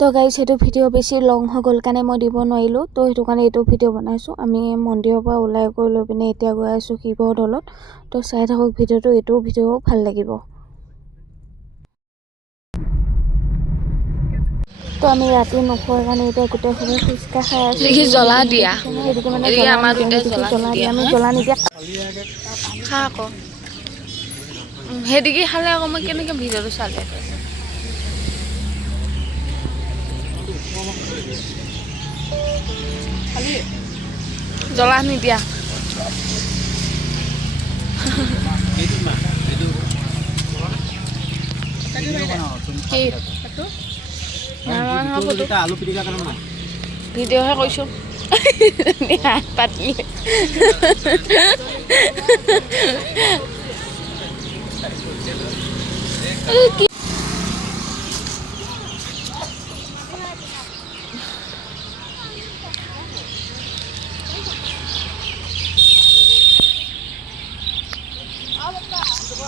তো গাইজ সেইটো ভিডিঅ' বেছি লং হৈ গ'ল কাৰণে মই দিব নোৱাৰিলোঁ। তো সেইটো কাৰণে এইটো ভিডিঅ' বনাইছোঁ। আমি মন্দিৰৰ পৰা ওলাই গৈ লৈ পিনে এতিয়া গৈ আছোঁ শিৱদৌলত। তো চাই থাকক ভিডিঅ'টো, এইটো ভিডিঅ'ও ভাল লাগিব। তো আমি ৰাতি নোখোৱাৰ কাৰণে এতিয়া গোটেই সময় ফুচকা খাই আছোঁ। জ্বলা দিয়া সেইদিকে মানে জ্বলা নিদিয়া, সেইদিকে জ্বলা দিয়া, আমি জ্বলা নিদিয়া খা আকৌ সেইদিকে খালে আকৌ মই কেনেকৈ ভিডিঅ'টো চালে জ্বলা নিদিয়া ভিডিঅ'হে কৈছোঁ হাত পাতি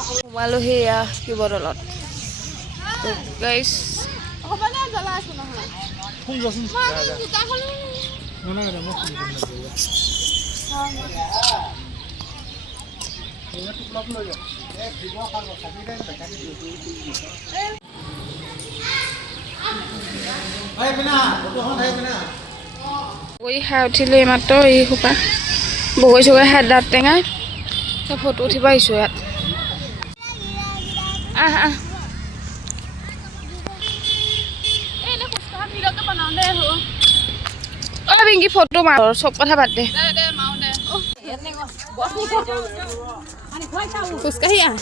সোমালো সেয়া শিৱদৌলত। তো গাইছ বগৰী খাই উঠিলে এইমাত্ৰ এই সোপা বগৰী চগৰী খাই দাঁত টেঙাই ফটো উঠিব আহিছোঁ ইয়াত। আহ আহ অ' পিংকি ফটো মাৰ, চব কথা বাদ দে। খোজকাঢ়ি আহ।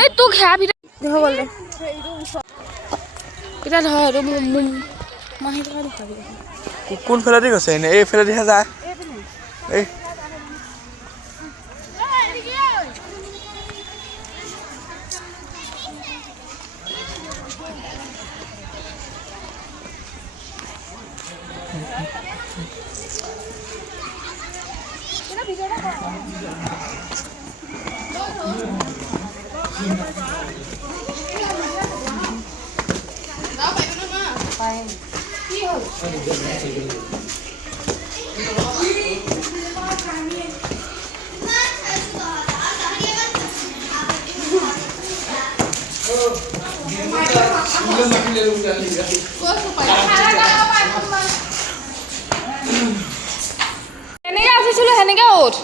এই তোক সেয়া ভিতৰত হৈ গ'ল দে এতিয়া ধৰ এইটো মাহি টকা দেখাবি কোনফালেদি গৈছে এনে এইফালেদিহে যায় এই সেনেকে উঠিছিলো সেনেকে উঠ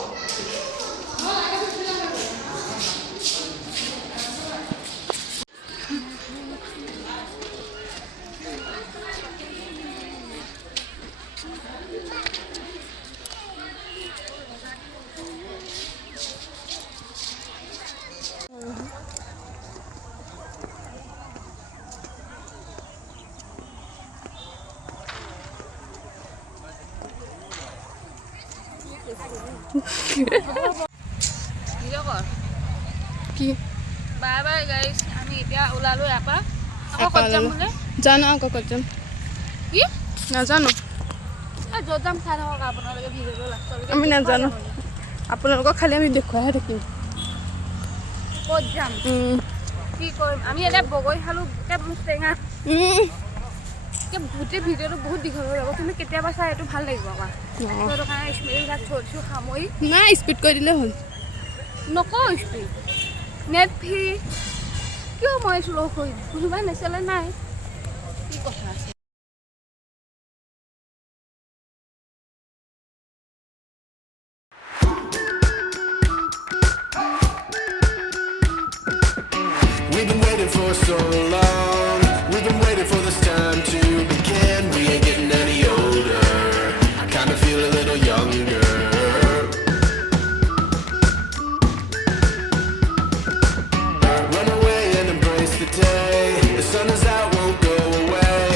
কি বাই বাই গাইছ আমি এতিয়া ওলালো ইয়াৰ পৰা আকৌ ক'ত যাম বোলে জানো আকৌ ক'ত যাম কি নাজানো য'ত যাম চাই থাকক আপোনালোকে ভিডিঅ'টো লাষ্টলৈকে আমি নাজানো আপোনালোকক খালি আমি দেখুৱাইহে থাকিম ক'ত যাম কি কৰিম আমি এতিয়া বগৰী খালোঁ গোটেই মুখ টেঙা গোটেই ভিডিঅ'টো বহুত দীঘল হৈ যাব কিন্তু কেতিয়াবা চাই এইটো ভাল লাগিব আমাৰ সেইটো কাৰণে এইবিলাক থৈছোঁ সামৰি নাই স্পীড কৰি দিলে হ'ল নকওঁ স্পীড নেট ফ্ৰী কিয় মই শ্ল' কৰিম কোনোবাই নেচালে নাই কি কথা আছে We've been waiting for so long. We've been waiting for this time to begin. We ain't getting any older. I kinda feel a little younger. Run away and embrace the day. The sun is out, won't go away.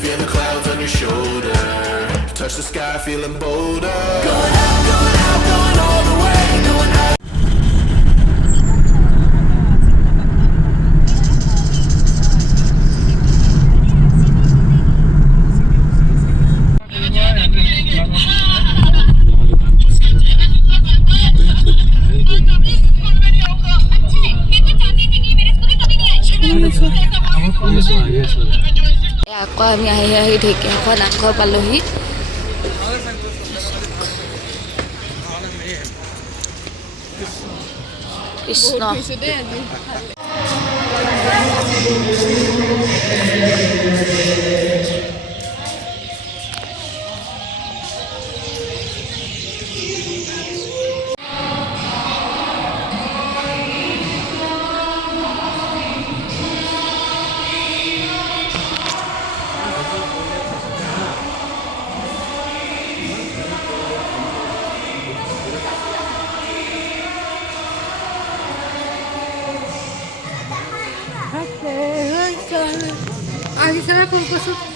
Feel the clouds on your shoulder. Touch the sky feeling bolder. আকৌ আমি আহি আহি ঢেকীয়াখোৱা নামঘৰ পালোহি Krishna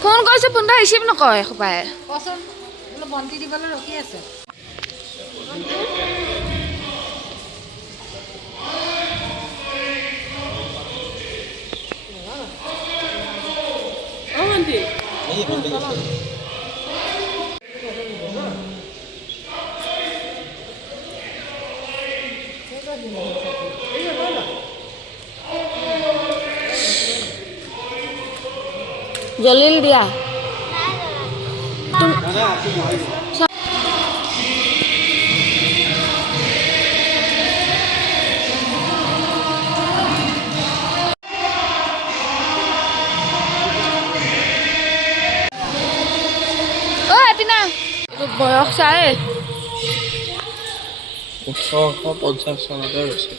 phone কৰিছোঁ ফোনটো receive নকৰে সোপাই বন্তি দিবলৈ ৰখি আছে জলিল দিয়া বয়স চাই 1850 চনতে হৈছে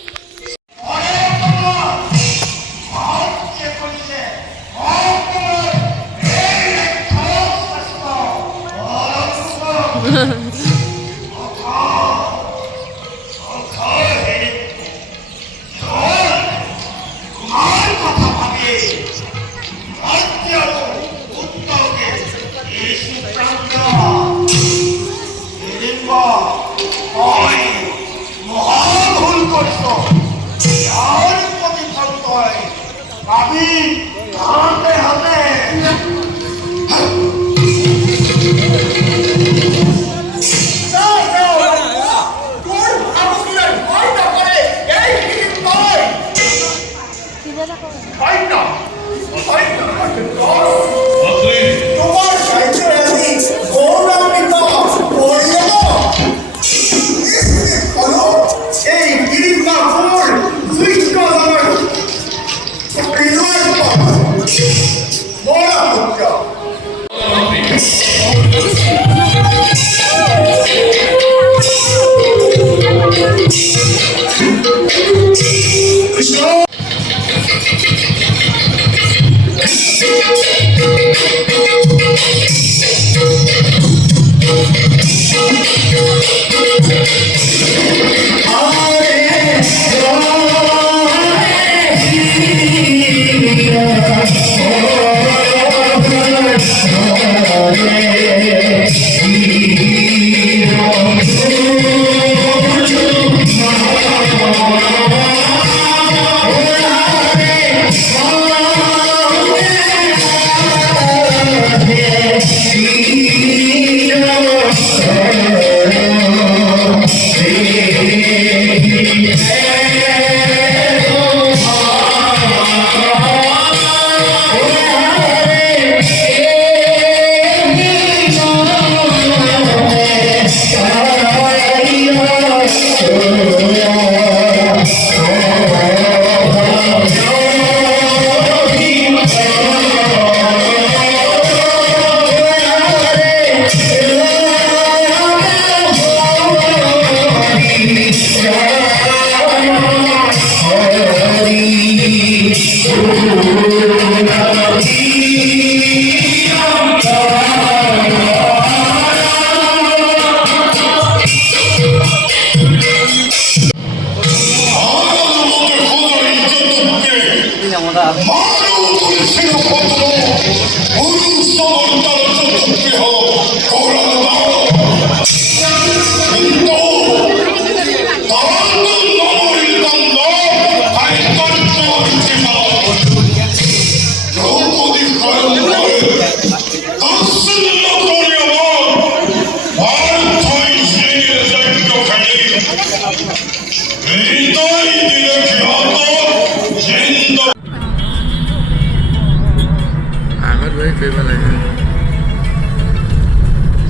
আগত গৈ কৰিব লাগে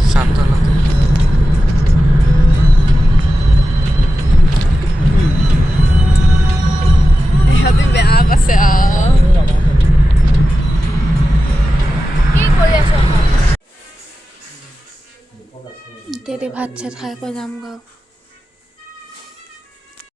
শান্তনতে ইহঁতে বেয়া পাইছে কি কৰি আছ এতিয়া ভাত চাত খাই কৈ যাম গৈ